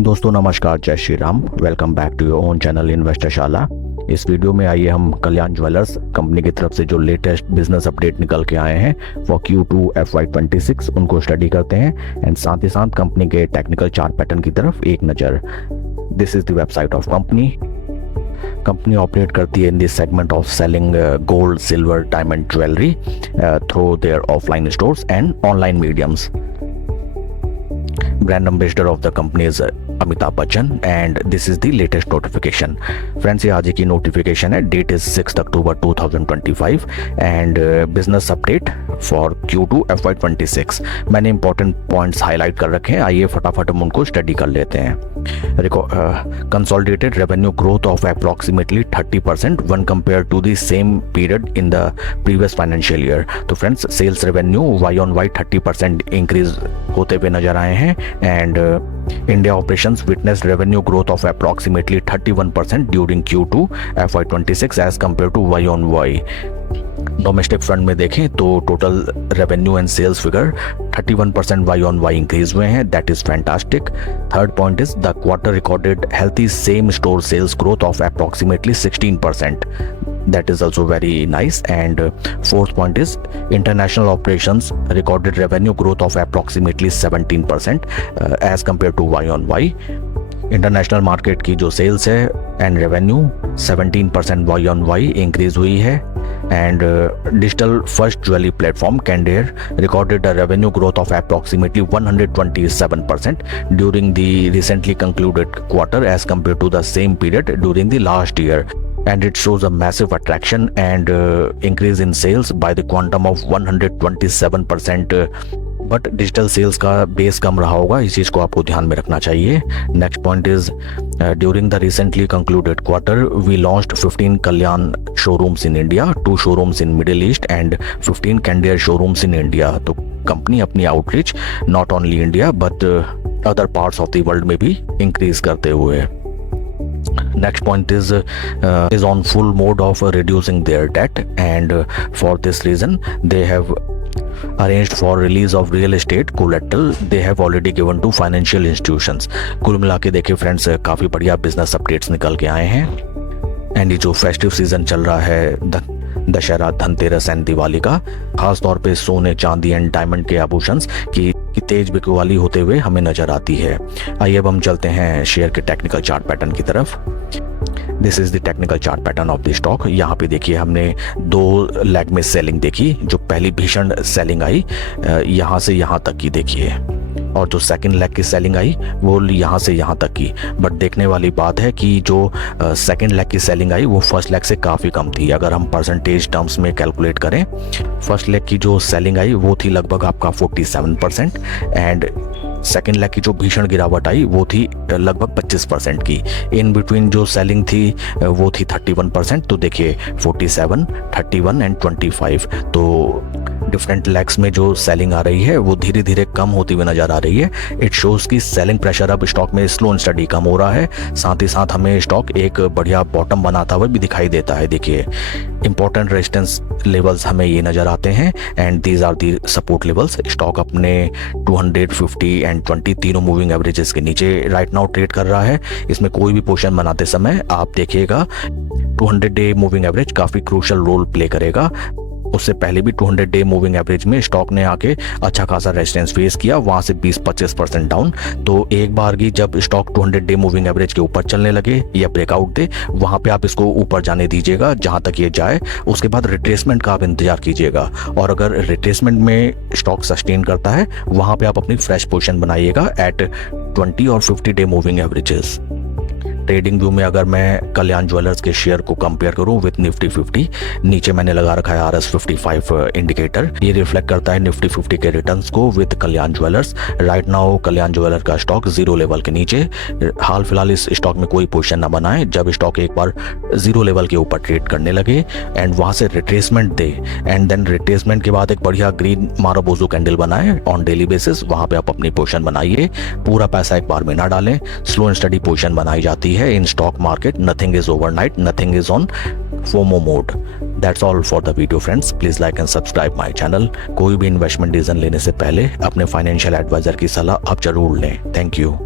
दोस्तों नमस्कार, जय Shri Ram. Welcome back to your own channel Investorshala. इस वीडियो में आइए हम कल्याण ज्वेलर्स कंपनी की तरफ से जो लेटेस्ट बिजनेस अपडेट निकल के आए हैं फॉर Q2 FY26 उनको स्टडी करते हैं एंड साथ ही साथ कंपनी के टेक्निकल चार्ट पैटर्न की तरफ एक नज़र। This is the website of company operate करती है in this segment of selling gold, silver, diamond jewellery through their offline stores and online mediums. Brand ambassador of the company is Amitabh Bachchan and this is the latest notification. Friends, ये आज की notification है। Date is 6 October 2025 and business update for Q2 FY26। मैंने important points highlight कर रखे हैं, आइए फटाफट हम उनको स्टडी कर लेते हैं। Consolidated revenue growth of approximately 30% when compare to the same period in the previous financial year. तो friends, sales revenue Y on Y 30% increase होते हुए नजर आए हैं and India operations witnessed revenue growth of approximately 31% during Q2 FY26 as compared to Y on Y। Domestic front में देखें तो total revenue and sales figure 31% Y on Y increase हुए हैं। That is fantastic. Third point is the quarter recorded healthy same store sales growth of approximately 16%। That is also very nice. And fourth point is international operations recorded revenue growth of approximately 17% as compared to Y on Y। International market की जो sales है and revenue 17% Y on Y increase हुई है and digital first jewellery platform Candere recorded a revenue growth of approximately 127% during the recently concluded quarter as compare to the same period during the last year and it shows a massive attraction and increase in sales by the quantum of 127%। But digital sales का base कम रहा होगा, इस चीज़ को आपको ध्यान में रखना चाहिए। Next point is during the recently concluded quarter we launched 15 Kalyan showrooms in India, 2 showrooms in Middle East and 15 Candere showrooms in India. तो कंपनी अपनी outreach not only India but other parts of the world में भी increase करते हुए। Next point is on full mode of reducing their debt and for this reason they have arranged for release of real estate collateral they have already given to financial institutions। कुल मिला के देखिए friends, काफ़ी बढ़िया business updates निकल के आए हैं एंड ये जो फेस्टिव सीजन चल रहा है दशहरा, धनतेरस एंड दिवाली का, खास तौर पे सोने, चांदी एंड डायमंड के आभूषण की तेज बिकवाली होते हुए हमें नजर आती है। आइए अब हम चलते हैं शेयर के टेक्निकल चार्ट पैटर्न की तरफ। This is the technical chart pattern of the stock. यहाँ पे देखिए हमने 2 लेग में सेलिंग देखी, जो पहली भीषण सेलिंग आई यहाँ से यहाँ तक की देखिए, और जो सेकंड लेग की सेलिंग आई वो यहाँ से यहाँ तक की। बट देखने वाली बात है कि जो सेकंड लेग की सेलिंग आई वो फर्स्ट लेग से काफ़ी कम थी। अगर हम परसेंटेज टर्म्स में कैलकुलेट करें, फर्स्ट लेग की जो सेलिंग आई वो थी लगभग आपका 47% एंड सेकेंड लेग की जो भीषण गिरावट आई वो थी लगभग 25% की। इन बिटवीन जो सेलिंग थी वो थी 31%। तो देखिए 47, 31 एंड 25, तो डिफरेंट लेग्स में जो सेलिंग आ रही है वो धीरे धीरे कम होती हुई नजर आ रही है। इट शोज कि सेलिंग प्रेशर अब स्टॉक में स्लो एंड स्टडी कम हो रहा है। साथ ही साथ हमें स्टॉक एक बढ़िया बॉटम बनाता हुआ भी दिखाई देता है। देखिए इंपॉर्टेंट रेजिस्टेंस लेवल्स हमें ये नजर आते हैं and these are the support levels. Stock अपने 250 एंड 20 तीनों मूविंग एवरेजेस के नीचे राइट नाउ ट्रेड कर रहा है। इसमें कोई भी पोजीशन बनाते समय आप देखिएगा 200 डे मूविंग एवरेज काफी क्रूशियल रोल प्ले करेगा। उससे पहले भी 200 डे मूविंग एवरेज में स्टॉक ने आके अच्छा खासा रेजिस्टेंस फेस किया, वहां से 20-25% डाउन। तो एक बार की जब स्टॉक 200 डे मूविंग एवरेज के ऊपर चलने लगे या ब्रेकआउट दे, वहां पे आप इसको ऊपर जाने दीजिएगा जहां तक ये जाए। उसके बाद रिट्रेसमेंट का आप इंतजार कीजिएगा और अगर रिट्रेसमेंट में स्टॉक सस्टेन करता है वहां पे आप अपनी फ्रेश पोजीशन बनाइएगा एट 20 और 50 day moving averages. Trading view में अगर मैं कल्याण ज्वेलर्स के शेयर को कंपेयर करूं विद निफ्टी 50, नीचे मैंने लगा रखा है RS55 इंडिकेटर। ये रिफ्लेक्ट करता है निफ्टी 50 के रिटर्न्स को with Kalyan jewellers. Right now Kalyan jeweller का स्टॉक 0 लेवल के नीचे। हाल फिलहाल इस स्टॉक में कोई पोजीशन ना बनाए। जब स्टॉक एक बार 0 लेवल के ऊपर ट्रेड करने लगे एंड वहां से रिट्रेसमेंट दे एंड देन रिट्रेसमेंट के बाद एक बढ़िया ग्रीन मारोबोजो कैंडल बनाए ऑन डेली बेसिस, वहां पे आप अपनी पोजीशन बनाइए। पूरा पैसा एक बार में ना डालें, स्लो एंड स्टडी पोजीशन बनाई जाती है in stock market। Nothing is overnight, nothing is on FOMO mode। That's all for the video friends। Please like and subscribe my channel। कोई भी इन्वेस्टमेंट डिसीजन लेने से पहले अपने फाइनेंशियल एडवाइजर की सलाह आप जरूर लें। Thank you.